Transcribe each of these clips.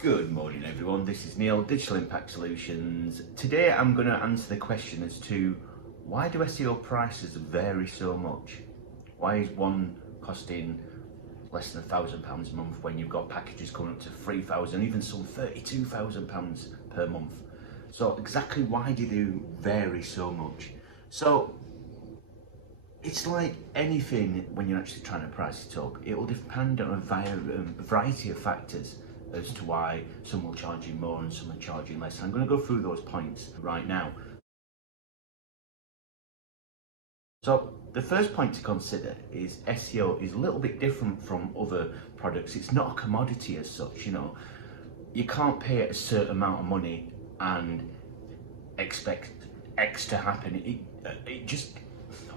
Good morning everyone, this is Neil, Digital Impact Solutions. Today I'm going to answer the question as to why do SEO prices vary so much? Why is one costing less than £1,000 a month when you've got packages coming up to £3,000, even some £32,000 per month? So exactly why do they vary so much? So it's like anything when you're actually trying to price it up. It will depend on a variety of factors as to why some will charge you more and some are charging less. I'm going to go through those points right now. So the first point to consider is SEO is a little bit different from other products. It's not a commodity as such, you know. You can't pay a certain amount of money and expect X to happen. It just,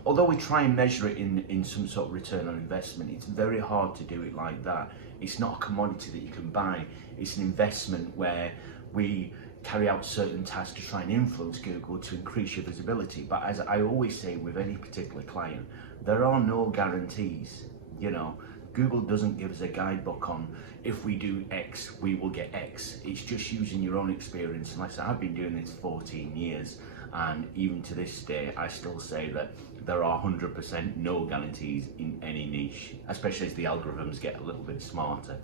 although we try and measure it in some sort of return on investment, it's very hard to do it like that. It's not a commodity that you can buy. It's an investment where we carry out certain tasks to try and influence Google to increase your visibility. But as I always say with any particular client, there are no guarantees. You know, Google doesn't give us a guidebook on if we do X, we will get X. It's just using your own experience. And like I said, I've been doing this 14 years. And even to this day, I still say that there are 100% no guarantees in any niche, especially as the algorithms get a little bit smarter.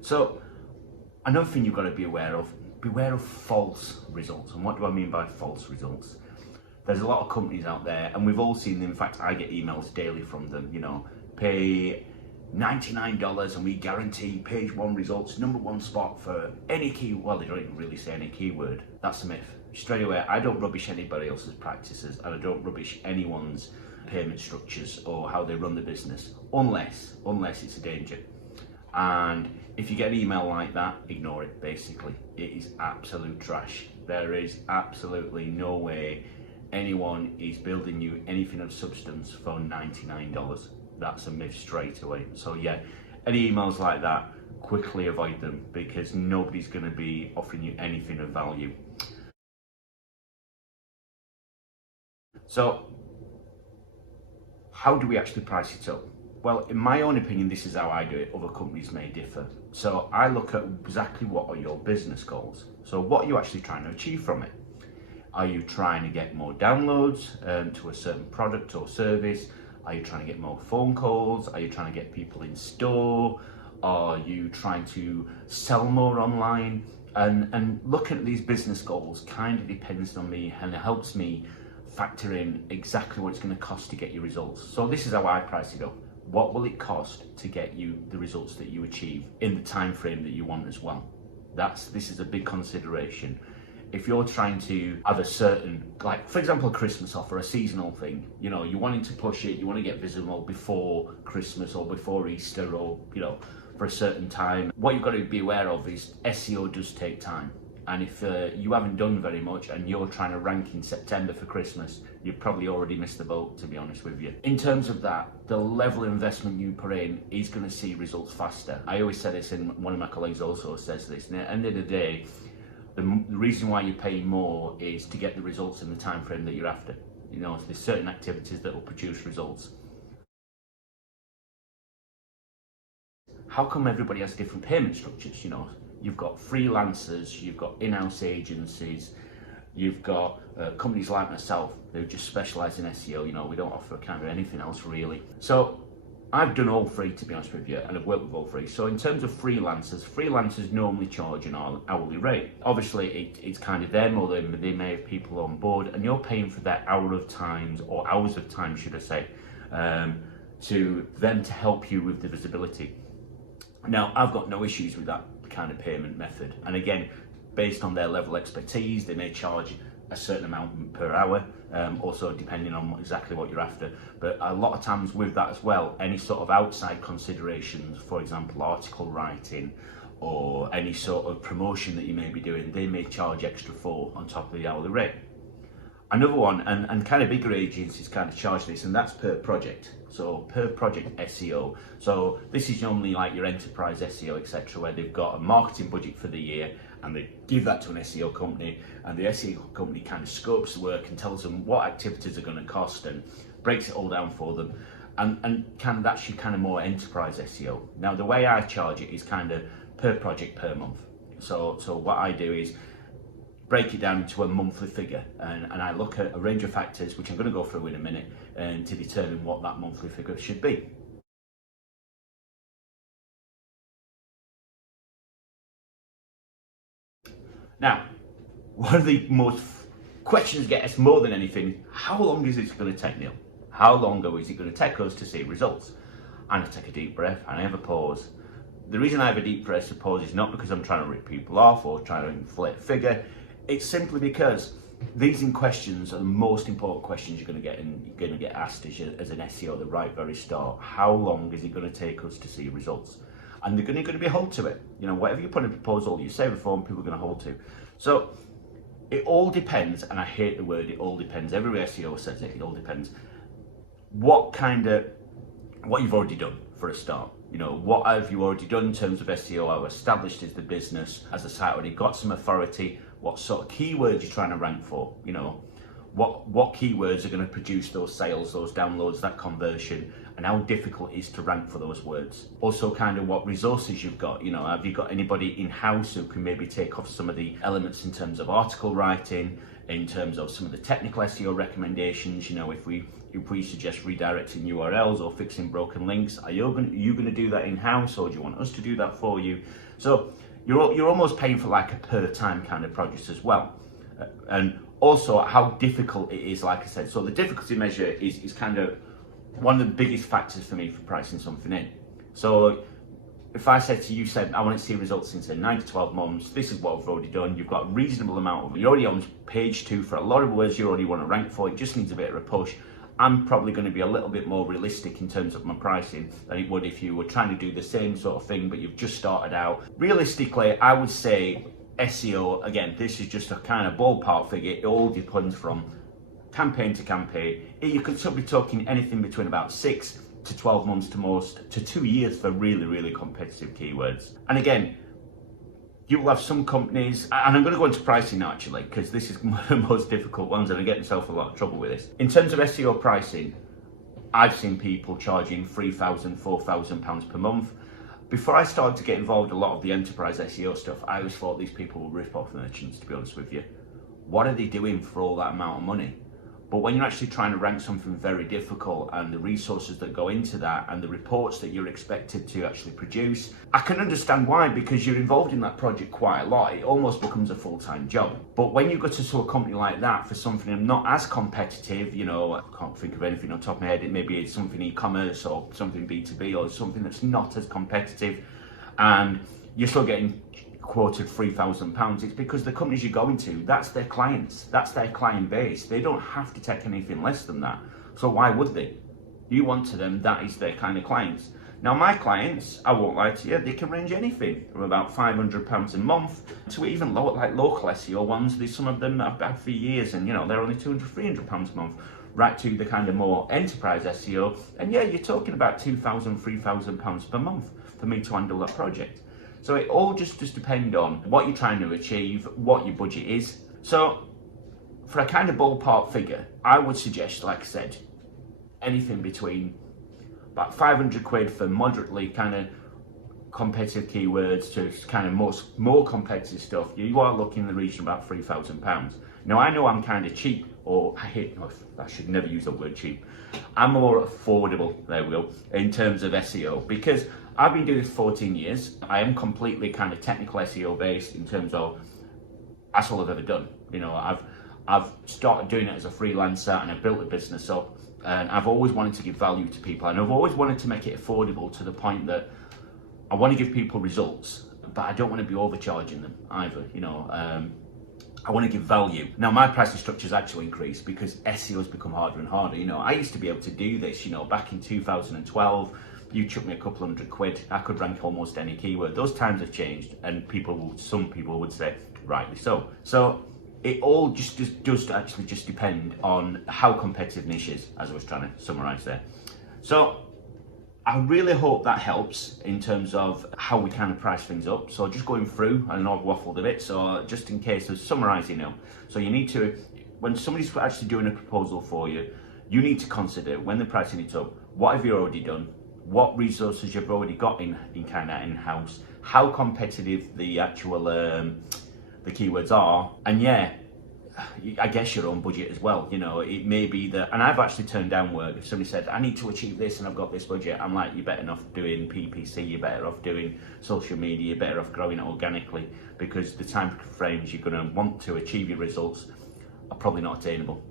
So another thing you've got to beware of false results. And what do I mean by false results? There's a lot of companies out there, and we've all seen them. In fact, I get emails daily from them, you know, pay $99 and we guarantee page one results, #1 spot for any key. Well, they don't even really say any keyword. That's a myth. Straight away, I don't rubbish anybody else's practices and I don't rubbish anyone's payment structures or how they run the business, unless it's a danger. And if you get an email like that, ignore it, basically. It is absolute trash. There is absolutely no way anyone is building you anything of substance for $99. That's a myth straight away. So yeah, any emails like that, quickly avoid them because nobody's going to be offering you anything of value. So how do we actually price it up? Well, in my own opinion, this is how I do it. Other companies may differ. So I look at exactly what are your business goals. So what are you actually trying to achieve from it? Are you trying to get more downloads to a certain product or service? Are you trying to get more phone calls? Are you trying to get people in store? Are you trying to sell more online? And looking at these business goals kind of depends on me, and it helps me factor in exactly what it's going to cost to get your results. So this is how I price it up. What will it cost to get you the results that you achieve in the time frame that you want as well? This is a big consideration. If you're trying to have a certain, like for example, a Christmas offer, a seasonal thing, you know, you're wanting to push it, you want to get visible before Christmas or before Easter or, you know, for a certain time, what you've got to be aware of is SEO does take time. And if you haven't done very much and you're trying to rank in September for Christmas, you've probably already missed the boat, to be honest with you. In terms of that, the level of investment you put in is going to see results faster. I always say this, and one of my colleagues also says this, and at the end of the day, the reason why you pay more is to get the results in the time frame that you're after. You know, there's certain activities that will produce results. How come everybody has different payment structures? You know, you've got freelancers, you've got in-house agencies, you've got companies like myself who just specialise in SEO. You know, we don't offer kind of anything else really. So I've done all three, to be honest with you, and I've worked with all three. So in terms of freelancers normally charge an hourly rate. Obviously, it's kind of them, or they may have people on board, and you're paying for that hour of time, or hours of time, should I say, to them to help you with the visibility. Now, I've got no issues with that kind of payment method. And again, based on their level of expertise, they may charge a certain amount per hour, also depending on exactly what you're after. But a lot of times with that as well, any sort of outside considerations, for example, article writing or any sort of promotion that you may be doing, they may charge extra for on top of the hourly rate. Another one, and kind of bigger agencies kind of charge this, and that's per project. So per project SEO. So this is normally like your enterprise SEO, etc., where they've got a marketing budget for the year and they give that to an SEO company, and the SEO company kind of scopes the work and tells them what activities are going to cost and breaks it all down for them. and that's your kind of more enterprise SEO. Now the way I charge it is kind of per project per month. So what I do is break it down into a monthly figure, and I look at a range of factors, which I'm going to go through in a minute, to determine what that monthly figure should be. Now, one of the most questions get us more than anything: how long is it going to take, Neil? How long is it going to take us to see results? And I take a deep breath and I have a pause. The reason I have a deep breath and pause is not because I'm trying to rip people off or trying to inflate a figure. It's simply because these questions are the most important questions you're going to get asked as an SEO at the very start. How long is it going to take us to see results? And they're going to be held to it. You know, whatever you put in a proposal, you say reform, people are going to hold to. So it all depends, and I hate the word "it all depends." Every SEO says it all depends. What you've already done for a start. You know, what have you already done in terms of SEO? How established is the business? Has the site already got some authority? What sort of keywords you're trying to rank for? You know, what keywords are going to produce those sales, those downloads, that conversion, and how difficult it is to rank for those words. Also kind of what resources you've got. You know, have you got anybody in-house who can maybe take off some of the elements in terms of article writing, in terms of some of the technical SEO recommendations? You know, if we suggest redirecting URLs or fixing broken links, are you going to do that in-house, or do you want us to do that for you? So you're almost paying for like a per time kind of project as well. And also how difficult it is, like I said. So the difficulty measure is kind of one of the biggest factors for me for pricing something in. So if I said to you, I want to see results in say 9 to 12 months, this is what we've already done. You've got a reasonable amount of, you're already on page 2 for a lot of words you already want to rank for. It just needs a bit of a push. I'm probably going to be a little bit more realistic in terms of my pricing than it would if you were trying to do the same sort of thing, but you've just started out. Realistically, I would say SEO, again, this is just a kind of ballpark figure. It all depends from campaign to campaign. You could still be talking anything between about 6 to 12 months to 2 years for really, really competitive keywords. And again, you will have some companies, and I'm going to go into pricing now actually, because this is one of the most difficult ones and I get myself a lot of trouble with this. In terms of SEO pricing, I've seen people charging £3,000, £4,000 per month. Before I started to get involved in a lot of the enterprise SEO stuff, I always thought these people were rip-off merchants, to be honest with you. What are they doing for all that amount of money? But when you're actually trying to rank something very difficult, and the resources that go into that and the reports that you're expected to actually produce, I can understand why, because you're involved in that project quite a lot. It almost becomes a full-time job. But when you go to a company like that for something not as competitive, you know, I can't think of anything on top of my head, maybe it's something e-commerce or something B2B or something that's not as competitive, and you're still getting quoted £3,000, it's because the companies you're going to, that's their clients, that's their client base. They don't have to take anything less than that. So why would they? You want to them, that is their kind of clients. Now my clients, I won't lie to you, they can range anything from about £500 a month to even lower, like local SEO ones. There's some of them that I've had for years, and you know, they're only £200, £300 a month, right to the kind of more enterprise SEO. And yeah, you're talking about £2,000, £3,000 per month for me to handle that project. So it all just depends on what you're trying to achieve, what your budget is. So for a kind of ballpark figure, I would suggest, like I said, anything between about 500 quid for moderately kind of competitive keywords to kind of more competitive stuff. You are looking in the region of about £3,000. Now I know I'm kind of cheap, or I should never use the word cheap. I'm more affordable, there we go, in terms of SEO, because I've been doing this 14 years. I am completely kind of technical SEO based in terms of that's all I've ever done. You know, I've started doing it as a freelancer and I've built a business up, and I've always wanted to give value to people, and I've always wanted to make it affordable to the point that I want to give people results, but I don't want to be overcharging them either. You know, I want to give value. Now my pricing structure has actually increased because SEO has become harder and harder. You know, I used to be able to do this, you know, back in 2012, you chuck me a couple $100, I could rank almost any keyword. Those times have changed, and some people would say, rightly so. So it all just does actually just depend on how competitive niche is, as I was trying to summarize there. So I really hope that helps in terms of how we kind of price things up. So just going through, I know I've waffled a bit, so just in case of summarizing now. So you need to, when somebody's actually doing a proposal for you, you need to consider when they're pricing it up, what have you already done, what resources you've already got in kind of in-house, how competitive the actual the keywords are, and yeah, I guess your own budget as well. You know, it may be that, and I've actually turned down work. If somebody said, I need to achieve this and I've got this budget, I'm like, you're better off doing PPC, you're better off doing social media, you're better off growing it organically, because the time frames you're going to want to achieve your results are probably not attainable.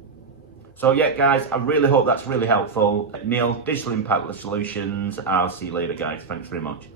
So yeah, guys, I really hope that's really helpful. Neil, Digital Impact Solutions. I'll see you later, guys. Thanks very much.